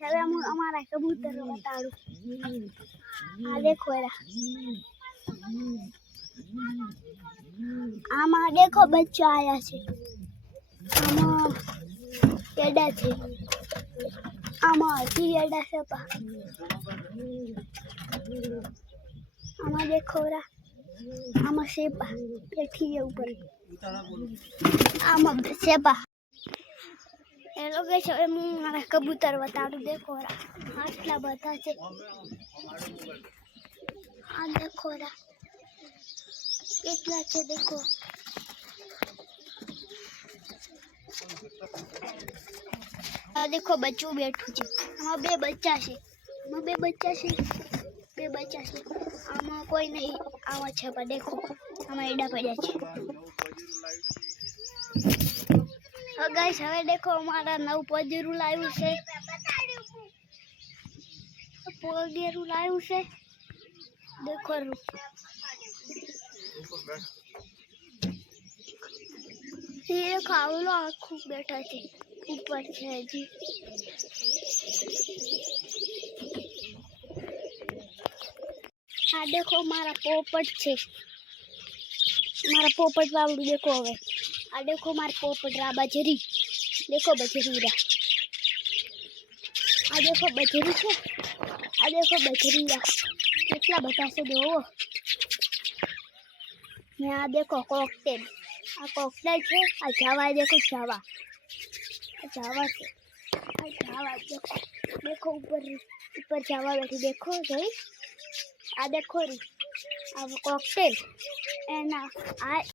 હવે હું અમારા કબૂતર બતાડું આ देखो આમાં देखो બચ્ચા આયા છે આમાં એડા છે આમાં હજી એડા છે આમાં देखो આમાં સેપા બેઠી છે ઉપર આમાં સેપા हेलो गाइस હવે હું મારા કબૂતર બતાડું देखो આટલા બધા છે આ देखो કેટલા છે देखो આ देखो બચ્ચું બેઠું છે આમાં બે બચ્ચા છે આમાં કોઈ નહીં આમાં છે પણ देखो આમાં એડા પડ્યા છે गाइस હવે देखो हमारा नव पोजेरू लाવ્યું છે देखो ये खावलो आखू बैठा है ऊपर છે जी आ देखो मारा पोपट છે मारा पोपट बावड़ू देखो હવે आ देखो मार पोपट रा बजरी देखो बजरी रा आ देखो बजरी छे आ देखो बजरी रा कितना बता से दो मैं आ देखो कॉकटेल छे आ जावा देखो जावा जावा से आ जावा देखो ऊपर जावा बैठी देखो जोई आ देखो री आ कॉकटेल एना आ